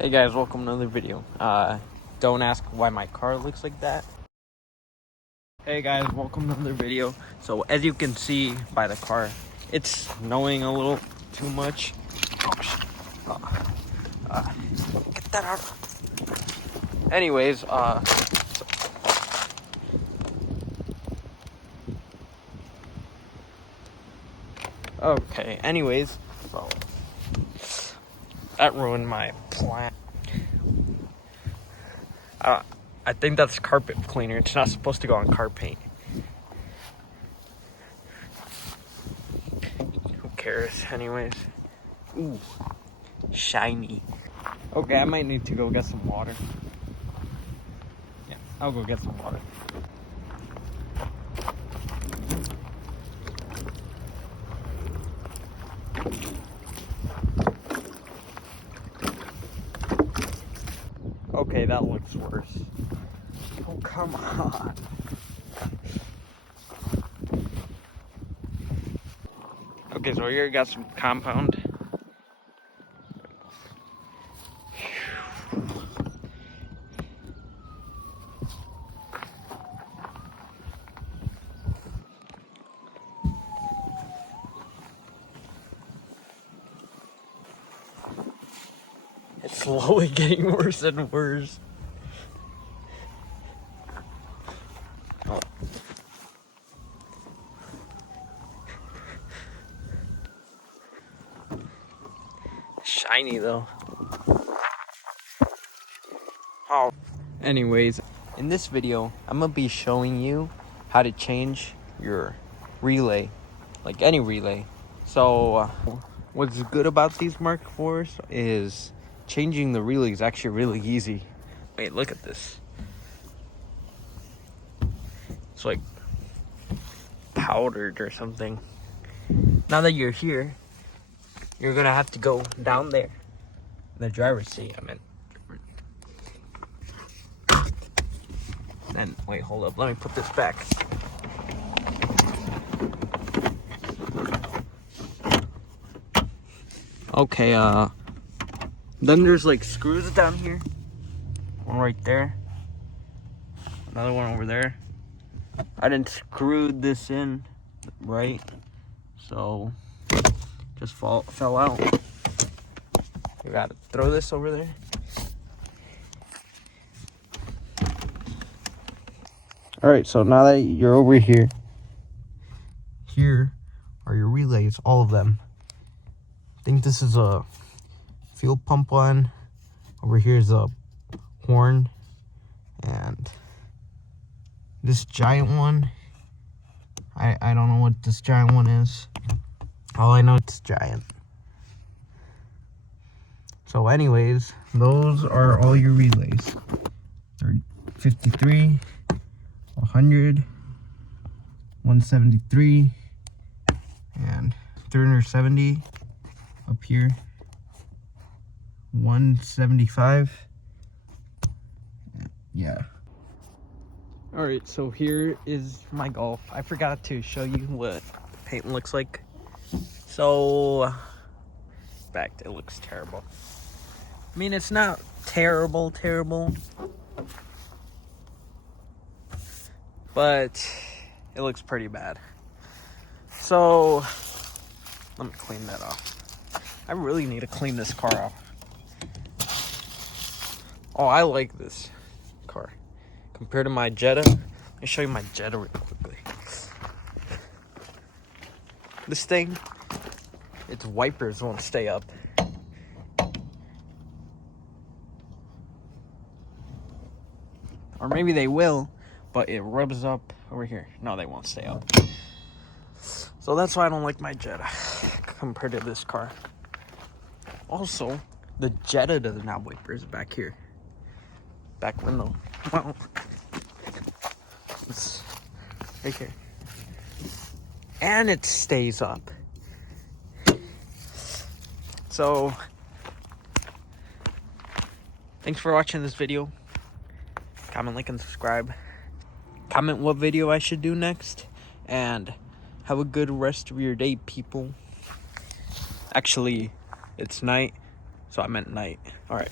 Hey guys, welcome to another video. Don't ask why my car looks like that. Hey guys, welcome to another video. So as you can see by the car, it's snowing a little too much. Oh shit. Get that out. Anyways, so that ruined my plan. I think that's carpet cleaner. It's not supposed to go on car paint. Who cares? Anyways. Ooh. Shiny. Okay, I might need to go get some water. Yeah, I'll go get some water. Okay, that looks worse. Oh, come on. Okay, so here we got some compound. It's slowly getting worse and worse. Oh. Shiny though. Oh. Anyways, in this video, I'm gonna be showing you how to change your relay, like any relay. So, what's good about these Mk4s is changing the relay is actually really easy. Wait, look at this. It's like powdered or something. Now that you're here, you're gonna have to go down there, in the driver's seat. And wait, hold up. Let me put this back. Okay, then there's like screws down here. One right there. Another one over there. I didn't screw this in right, so just fell out. You gotta throw this over there. Alright, so now that you're over here, here are your relays, all of them. I think this is a fuel pump one. Over here is a horn. And this giant one, I don't know what this giant one is. All I know, it's giant. So anyways, those are all your relays. 53, 100, 173, and 370 up here, 175. Yeah. All right, so here is my Golf. I forgot to show you what paint looks like. So back, it looks terrible. I mean, it's not terrible, but it looks pretty bad. So let me clean that off. I really need to clean this car off. Oh, I like this car compared to my Jetta. Let me show you my Jetta real quickly. This thing, its wipers won't stay up. Or maybe they will, but it rubs up over here. No, they won't stay up. So that's why I don't like my Jetta compared to this car. Also, the Jetta doesn't have wipers back here. Back window. Well, it's right here. And it stays up. So, thanks for watching this video. Comment, like, and subscribe. Comment what video I should do next. And have a good rest of your day, people. Actually, it's night, so I meant night. All right.